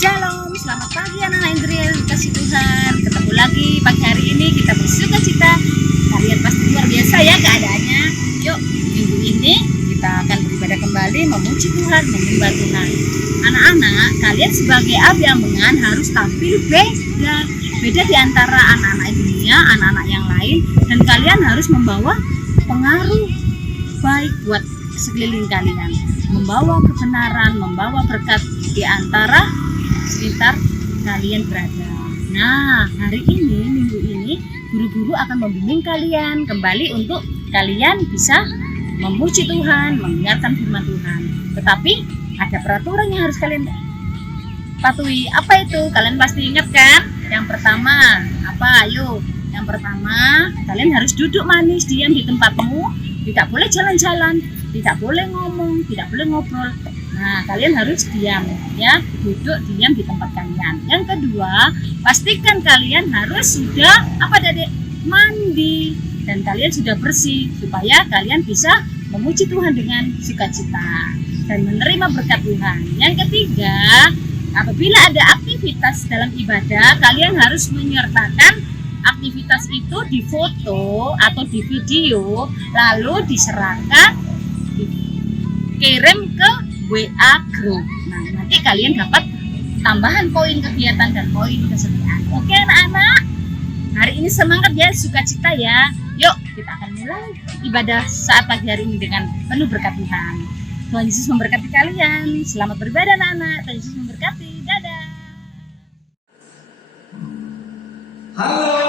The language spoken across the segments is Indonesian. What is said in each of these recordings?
Shalom, selamat pagi anak-anak Indriel, kasih Tuhan. Ketemu lagi pagi hari ini, kita bersuka cita. Kalian pasti luar biasa ya keadaannya. Yuk, minggu ini kita akan beribadah kembali, memuji Tuhan, menyembah Tuhan. Anak-anak, kalian sebagai abdi ambengan harus tampil beda di antara anak-anak dunia, anak-anak yang lain. Dan kalian harus membawa pengaruh baik buat sekeliling kalian, membawa kebenaran, membawa berkat di antara sekitar kalian berada. Nah, hari ini, minggu ini, guru-guru akan membimbing kalian kembali untuk kalian bisa memuji Tuhan, mendengarkan firman Tuhan. Tetapi ada peraturan yang harus kalian patuhi. Apa itu? Kalian pasti ingat kan? Yang pertama, apa? Ayo. Yang pertama, kalian harus duduk manis, diam di tempatmu. Tidak boleh jalan-jalan, tidak boleh ngomong, tidak boleh ngobrol. Nah, kalian harus diam ya, duduk diam di tempat kalian. Yang kedua, pastikan kalian harus sudah mandi dan kalian sudah bersih supaya kalian bisa memuji Tuhan dengan sukacita dan menerima berkat Tuhan. Yang ketiga, apabila ada aktivitas dalam ibadah, kalian harus menyertakan aktivitas itu di foto atau di video, lalu diserahkan, dikirim ke WA group. Nah, nanti kalian dapat tambahan poin kegiatan dan poin kesetiaan. Oke anak-anak, hari ini semangat ya, sukacita ya. Yuk kita akan mulai ibadah saat pagi hari ini dengan penuh berkat Tuhan. Tuhan Yesus memberkati kalian. Selamat beribadah anak-anak. Tuhan Yesus memberkati. Dadah. Halo.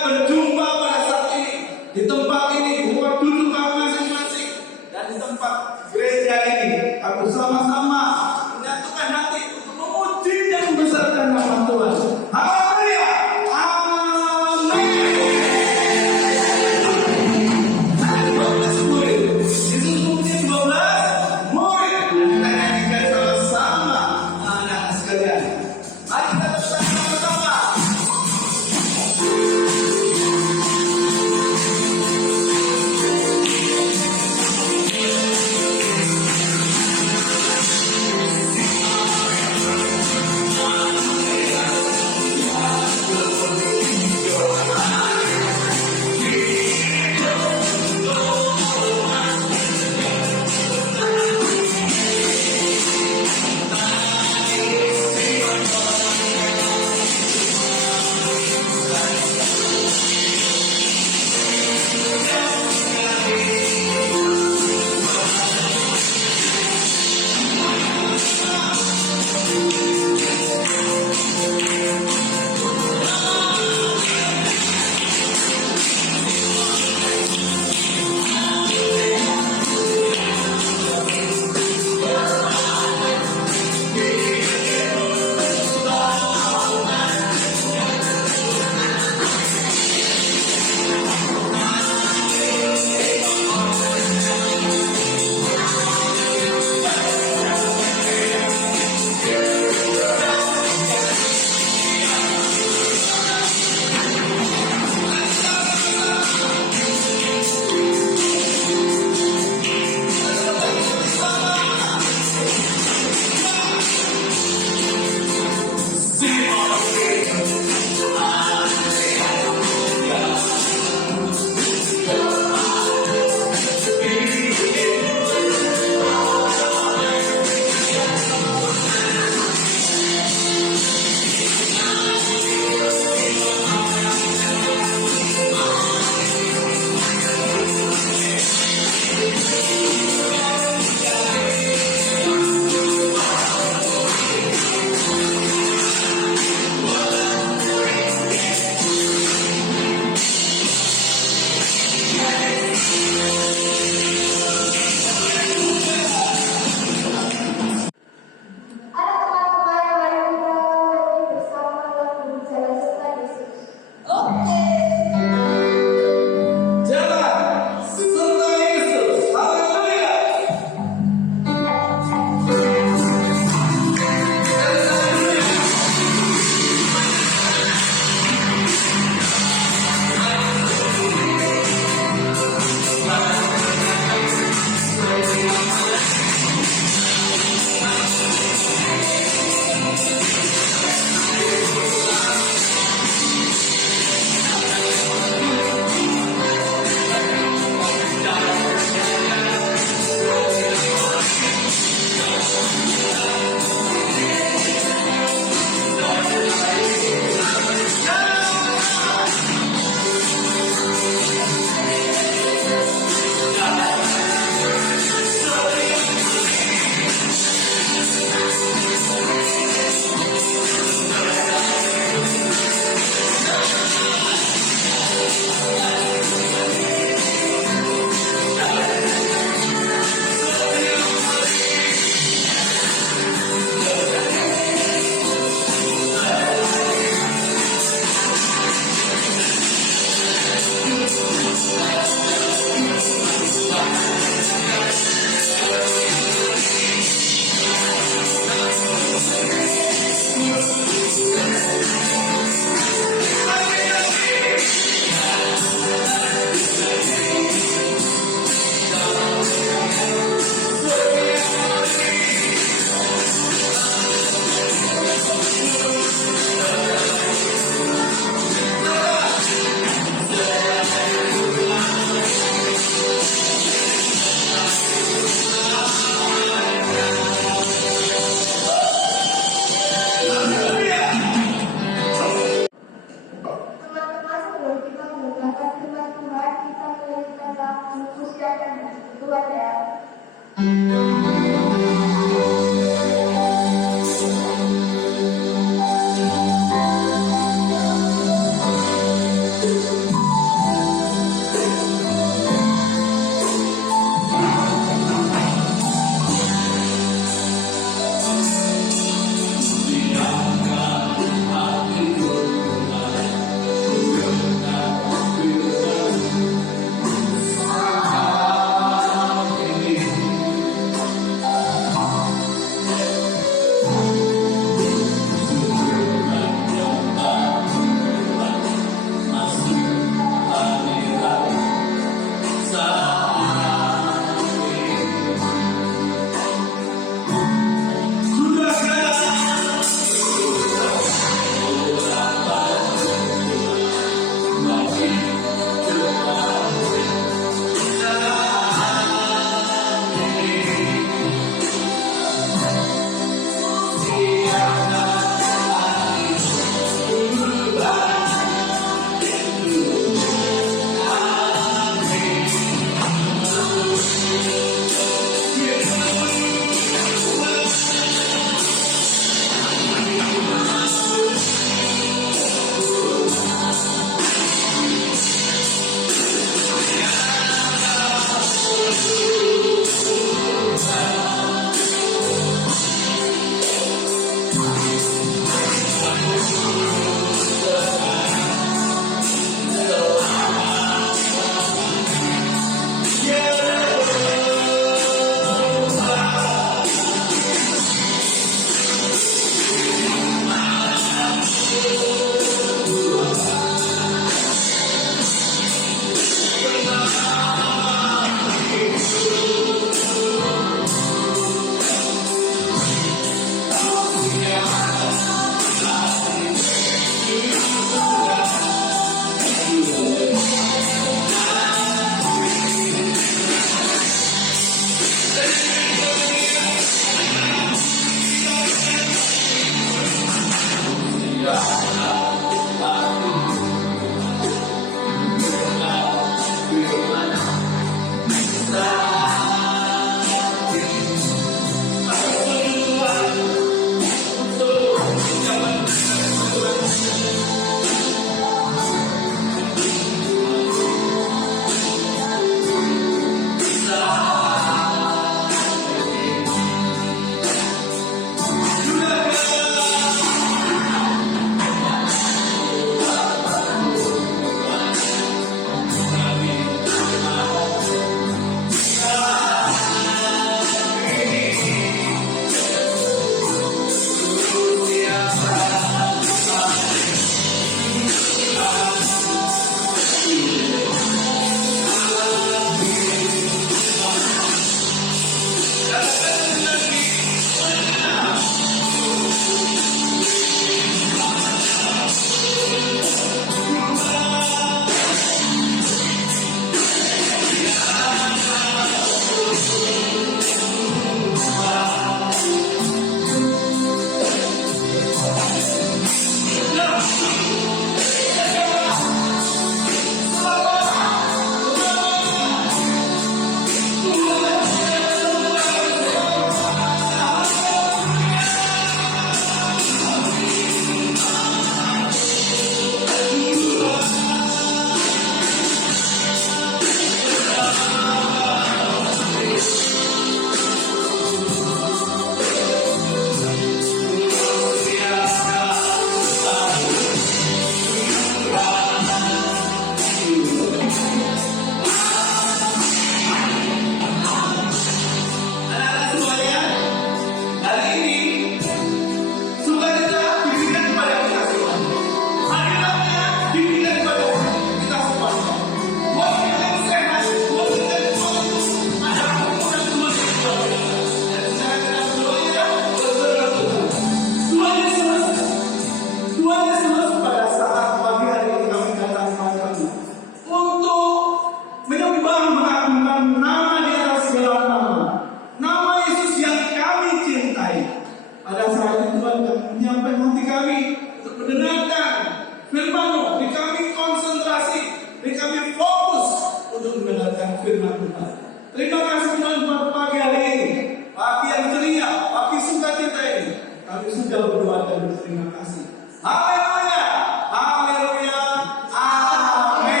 firman Tuhan. Terima kasih Tuhan buat pagi hari ini, pagi yang ceria, pagi sukacita ini. Kami sudah berdoa dan berterima kasih. Haleluya, haleluya, amin.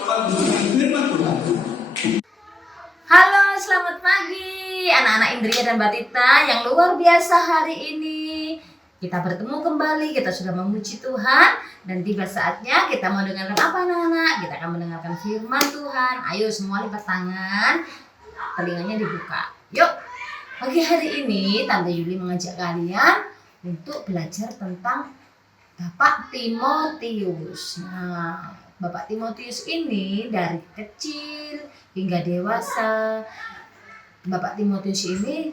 Selamat mendengarkan firman Tuhan. Halo, selamat pagi anak-anak Indria dan Batita yang luar biasa hari ini. Kita bertemu kembali, kita sudah memuji Tuhan dan tiba saatnya kita mau dengarkan apa anak-anak? Kita akan mendengarkan firman Tuhan. Ayo semua lipat tangan, telinganya dibuka. Yuk, pagi hari ini Tante Yuli mengajak kalian untuk belajar tentang Bapak Timotius. Nah, Bapak Timotius ini dari kecil hingga dewasa. Bapak Timotius ini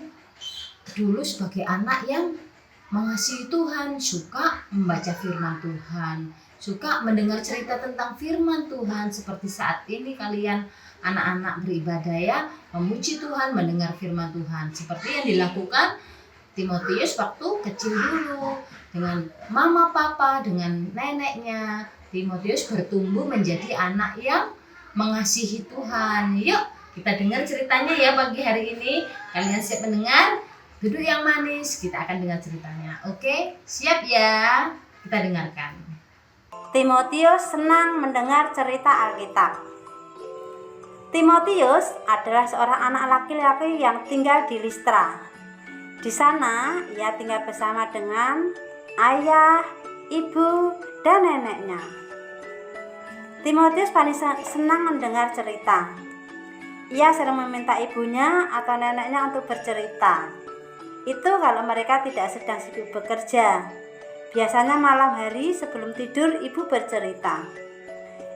dulu sebagai anak yang mengasihi Tuhan, suka membaca firman Tuhan, suka mendengar cerita tentang firman Tuhan. Seperti saat ini kalian anak-anak beribadah ya, memuji Tuhan, mendengar firman Tuhan. Seperti yang dilakukan Timotius waktu kecil dulu. Dengan mama papa, dengan neneknya, Timotius bertumbuh menjadi anak yang mengasihi Tuhan. Yuk kita dengar ceritanya ya pagi hari ini. Kalian siap mendengar? Duduk yang manis, kita akan dengar ceritanya. Oke, siap ya? Kita dengarkan. Timotius senang mendengar cerita Alkitab. Timotius adalah seorang anak laki-laki yang tinggal di Listra. Di sana, ia tinggal bersama dengan ayah, ibu, dan neneknya. Timotius paling senang mendengar cerita. Ia sering meminta ibunya atau neneknya untuk bercerita. Itu kalau mereka tidak sedang sibuk bekerja. Biasanya malam hari sebelum tidur ibu bercerita.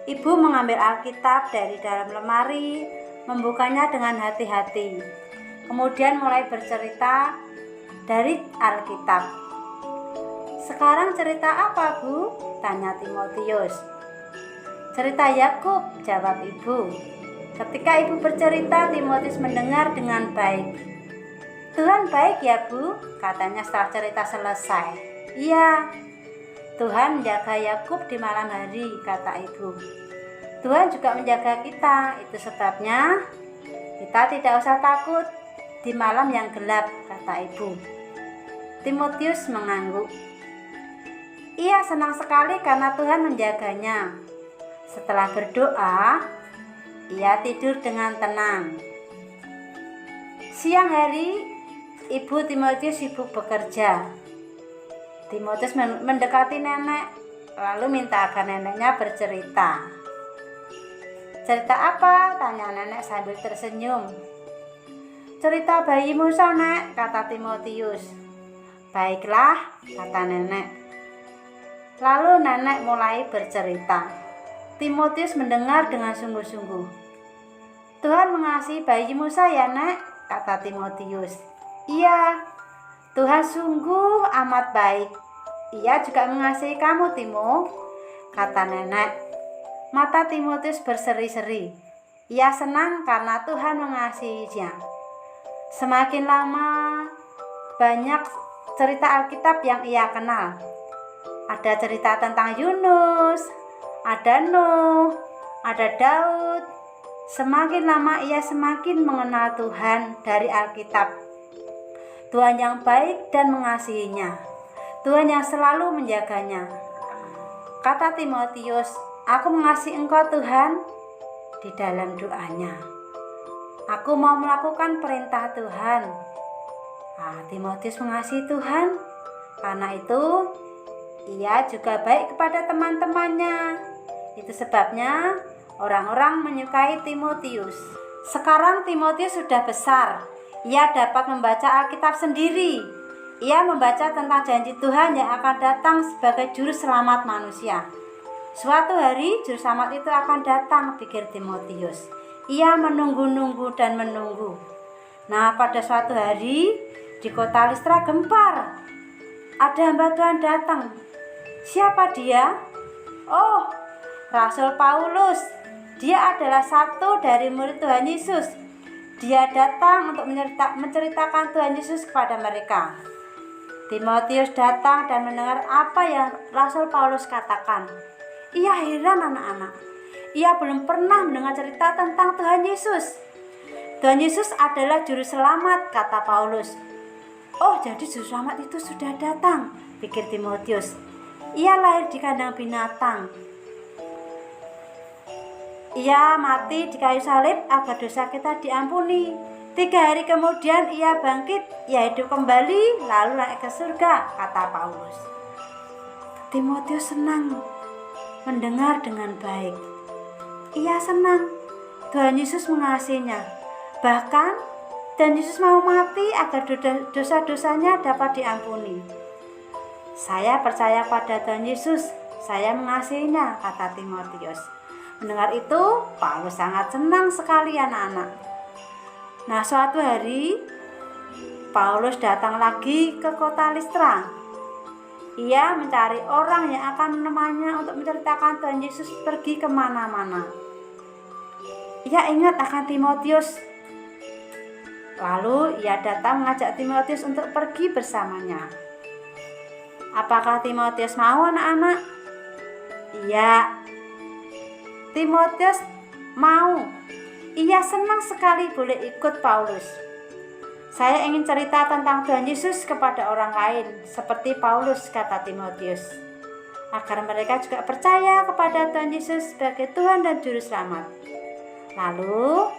Ibu mengambil Alkitab dari dalam lemari, membukanya dengan hati-hati. Kemudian mulai bercerita dari Alkitab. "Sekarang cerita apa, Bu?" tanya Timotius. "Cerita Yakub," jawab ibu. Ketika ibu bercerita, Timotius mendengar dengan baik. "Tuhan baik ya, Bu," katanya setelah cerita selesai. Iya, Tuhan menjaga Yakub di malam hari, kata ibu. Tuhan juga menjaga kita, itu sebabnya kita tidak usah takut di malam yang gelap, kata ibu. Timotius mengangguk. Ia senang sekali karena Tuhan menjaganya. Setelah berdoa, ia tidur dengan tenang. Siang hari, ibu Timotius sibuk bekerja. Timotius mendekati nenek, lalu minta agar neneknya bercerita. Cerita apa? Tanya nenek sambil tersenyum. Cerita bayi Musa, Nek, kata Timotius. Baiklah, kata nenek. Lalu nenek mulai bercerita. Timotius mendengar dengan sungguh-sungguh. Tuhan mengasihi bayi Musa ya, Nek, kata Timotius. Iya, Tuhan sungguh amat baik. Ia juga mengasihi kamu, Timo, kata nenek. Mata Timotius berseri-seri. Ia senang karena Tuhan mengasihinya. Semakin lama, banyak cerita Alkitab yang ia kenal. Ada cerita tentang Yunus, ada Nuh, ada Daud. Semakin lama ia semakin mengenal Tuhan dari Alkitab. Tuhan yang baik dan mengasihinya. Tuhan yang selalu menjaganya. Kata Timotius, aku mengasihi engkau Tuhan, di dalam doanya. Aku mau melakukan perintah Tuhan. Timotius mengasihi Tuhan. Karena itu, ia juga baik kepada teman-temannya. Itu sebabnya orang-orang menyukai Timotius. Sekarang Timotius sudah besar. Ia dapat membaca Alkitab sendiri. Ia membaca tentang janji Tuhan yang akan datang sebagai juru selamat manusia. Suatu hari juru selamat itu akan datang, pikir Timotius. Ia menunggu-nunggu dan menunggu. Nah, pada suatu hari di kota Listra gempar. Ada hamba Tuhan datang. Siapa dia? Oh, Rasul Paulus. Dia adalah satu dari murid Tuhan Yesus. Dia datang untuk menceritakan Tuhan Yesus kepada mereka. Timotius datang dan mendengar apa yang Rasul Paulus katakan. Ia heran anak-anak. Ia belum pernah mendengar cerita tentang Tuhan Yesus. Tuhan Yesus adalah juru selamat, kata Paulus. Oh, jadi juru selamat itu sudah datang, pikir Timotius. Ia lahir di kandang binatang. Ia mati di kayu salib agar dosa kita diampuni. 3 hari kemudian ia bangkit, ia hidup kembali, lalu naik ke surga, kata Paulus. Timotius senang mendengar dengan baik. Ia senang Tuhan Yesus mengasihinya. Bahkan Tuhan Yesus mau mati agar dosa-dosanya dapat diampuni. Saya percaya pada Tuhan Yesus, saya mengasihinya, kata Timotius. Mendengar itu, Paulus sangat senang sekali anak-anak. Nah, suatu hari Paulus datang lagi ke kota Listra. Ia mencari orang yang akan menemaninya untuk menceritakan Tuhan Yesus pergi kemana-mana. Ia ingat akan Timotius. Lalu ia datang mengajak Timotius untuk pergi bersamanya. Apakah Timotius mau anak-anak? Iya. Timotius mau. Ia senang sekali boleh ikut Paulus. Saya ingin cerita tentang Tuhan Yesus kepada orang lain, seperti Paulus, kata Timotius, agar mereka juga percaya kepada Tuhan Yesus sebagai Tuhan dan Juru Selamat. Lalu,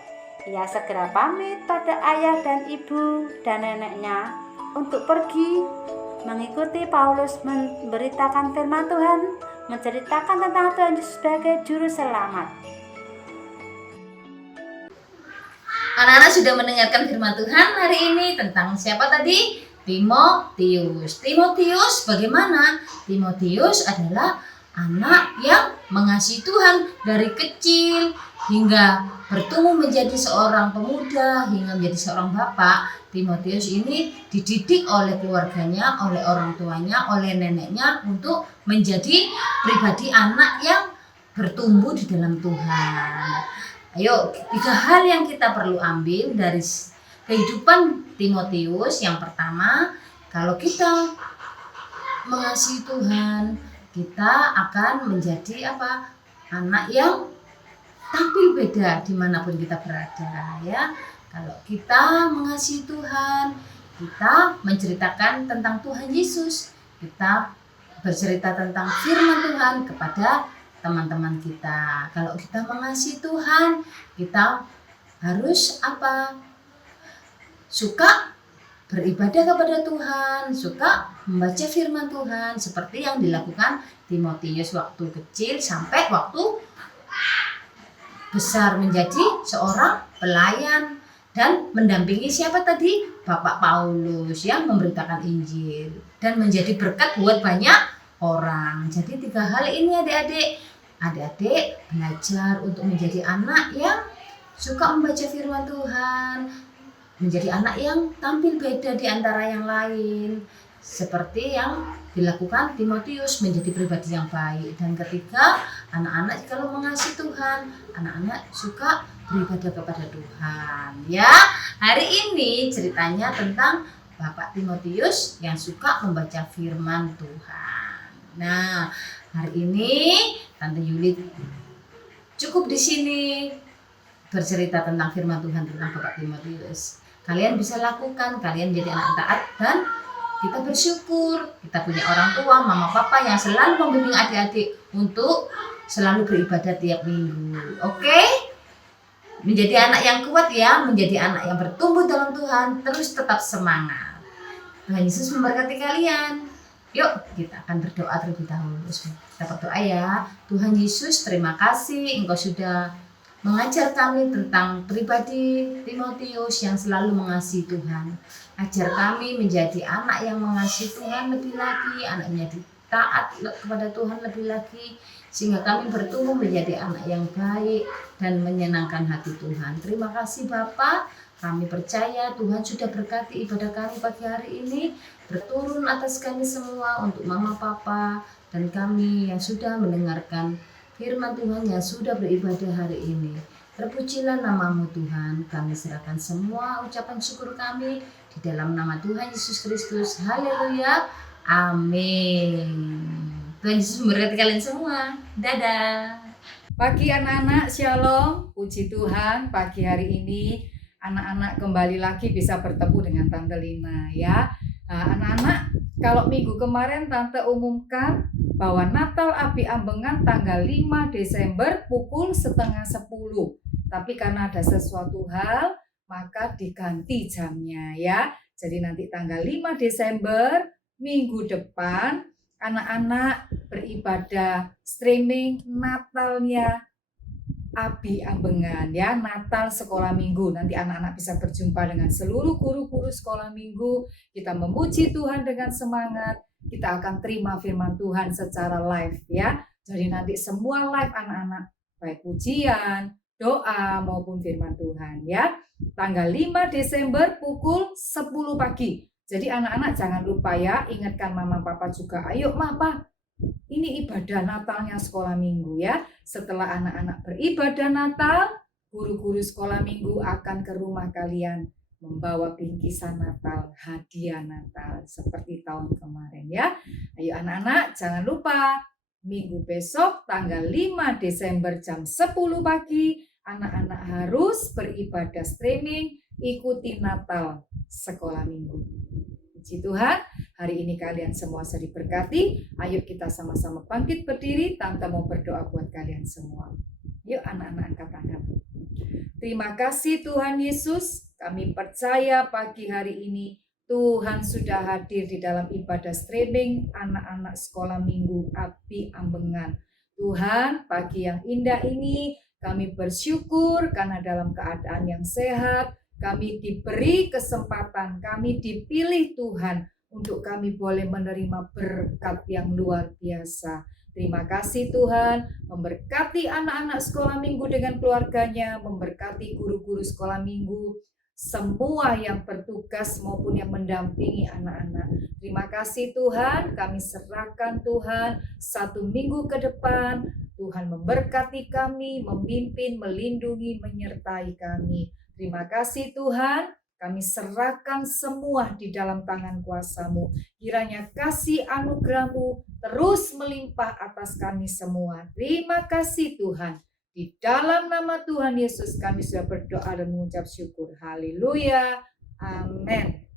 ia segera pamit pada ayah dan ibu dan neneknya untuk pergi mengikuti Paulus memberitakan firman Tuhan, menceritakan tentang Tuhan Yesus sebagai Juru Selamat. Anak-anak sudah mendengarkan firman Tuhan hari ini tentang siapa tadi? Timotius. Timotius bagaimana? Timotius adalah anak yang mengasihi Tuhan dari kecil hingga bertumbuh menjadi seorang pemuda, hingga menjadi seorang bapak. Timotius ini dididik oleh keluarganya, oleh orang tuanya, oleh neneknya untuk menjadi pribadi anak yang bertumbuh di dalam Tuhan. Ayo, 3 hal yang kita perlu ambil dari kehidupan Timotius. Yang pertama, kalau kita mengasihi Tuhan, kita akan menjadi apa? Anak yang tampil beda dimanapun kita berada ya. Kalau kita mengasihi Tuhan, kita menceritakan tentang Tuhan Yesus, kita bercerita tentang firman Tuhan kepada teman-teman kita. Kalau kita mengasihi Tuhan, kita harus apa? Suka beribadah kepada Tuhan, suka membaca firman Tuhan seperti yang dilakukan Timotius waktu kecil sampai waktu besar menjadi seorang pelayan dan mendampingi siapa tadi? Bapak Paulus yang memberitakan Injil dan menjadi berkat buat banyak orang. Jadi 3 hal ini adik-adik belajar untuk menjadi anak yang suka membaca firman Tuhan, menjadi anak yang tampil beda di antara yang lain, seperti yang dilakukan Timotius, menjadi pribadi yang baik. Dan ketiga, anak-anak kalau mengasihi Tuhan, anak-anak suka beribadah kepada Tuhan ya. Hari ini ceritanya tentang Bapak Timotius yang suka membaca firman Tuhan. Nah, hari ini Tante Yuli cukup di sini bercerita tentang firman Tuhan tentang Bapak Timotius. Kalian bisa lakukan, kalian jadi anak taat, dan kita bersyukur kita punya orang tua, mama papa yang selalu membimbing adik-adik untuk selalu beribadah tiap minggu. Oke? Menjadi anak yang kuat ya, menjadi anak yang bertumbuh dalam Tuhan, terus tetap semangat. Tuhan Yesus memberkati kalian. Yuk kita akan berdoa terlebih dahulu. Kita berdoa ya. Tuhan Yesus, terima kasih Engkau sudah mengajar kami tentang pribadi Timotius yang selalu mengasihi Tuhan. Ajar kami menjadi anak yang mengasihi Tuhan lebih lagi, anak yang taat kepada Tuhan lebih lagi, sehingga kami bertumbuh menjadi anak yang baik dan menyenangkan hati Tuhan. Terima kasih Bapa, kami percaya Tuhan sudah berkati ibadah kami pagi hari ini, berturun atas kami semua untuk Mama Papa dan kami yang sudah mendengarkan firman Tuhan yang sudah beribadah hari ini. Terpujilah namamu Tuhan, kami serahkan semua ucapan syukur kami di dalam nama Tuhan Yesus Kristus. Haleluya, amin. Tuhan Yesus memberkati kalian semua. Dadah. Pagi anak-anak, shalom. Puji Tuhan, pagi hari ini anak-anak kembali lagi bisa bertemu dengan Tante Lina ya. Anak-anak, kalau minggu kemarin Tante umumkan bahwa Natal Api Ambengan tanggal 5 Desember pukul 9:30. Tapi karena ada sesuatu hal, maka diganti jamnya ya. Jadi nanti tanggal 5 Desember, minggu depan, anak-anak beribadah streaming Natalnya Abi Ambengan ya, Natal sekolah minggu. Nanti anak-anak bisa berjumpa dengan seluruh guru-guru sekolah minggu. Kita memuji Tuhan dengan semangat. Kita akan terima firman Tuhan secara live ya. Jadi nanti semua live anak-anak, baik pujian, doa maupun firman Tuhan ya. Tanggal 5 Desember pukul 10 pagi. Jadi anak-anak jangan lupa ya, ingatkan mama papa juga. Ayo mama, ini ibadah Natalnya sekolah minggu ya. Setelah anak-anak beribadah Natal, guru-guru sekolah minggu akan ke rumah kalian membawa bingkisan Natal, hadiah Natal seperti tahun kemarin ya. Ayo anak-anak jangan lupa, minggu besok tanggal 5 Desember jam 10 pagi, anak-anak harus beribadah streaming, ikuti Natal sekolah minggu. Puji Tuhan, hari ini kalian semua sudah diberkati. Ayo kita sama-sama bangkit berdiri, Tante mau berdoa buat kalian semua. Yuk anak-anak angkat tangan. Terima kasih Tuhan Yesus, kami percaya pagi hari ini Tuhan sudah hadir di dalam ibadah streaming anak-anak sekolah minggu Api Ambengan. Tuhan, pagi yang indah ini kami bersyukur karena dalam keadaan yang sehat, kami diberi kesempatan, kami dipilih Tuhan untuk kami boleh menerima berkat yang luar biasa. Terima kasih Tuhan, memberkati anak-anak sekolah minggu dengan keluarganya, memberkati guru-guru sekolah minggu, semua yang bertugas maupun yang mendampingi anak-anak. Terima kasih Tuhan, kami serahkan Tuhan 1 minggu ke depan. Tuhan memberkati kami, memimpin, melindungi, menyertai kami. Terima kasih Tuhan, kami serahkan semua di dalam tangan kuasa-Mu. Kiranya kasih anugerah-Mu terus melimpah atas kami semua. Terima kasih Tuhan. Di dalam nama Tuhan Yesus kami sudah berdoa dan mengucap syukur. Haleluya. Amin.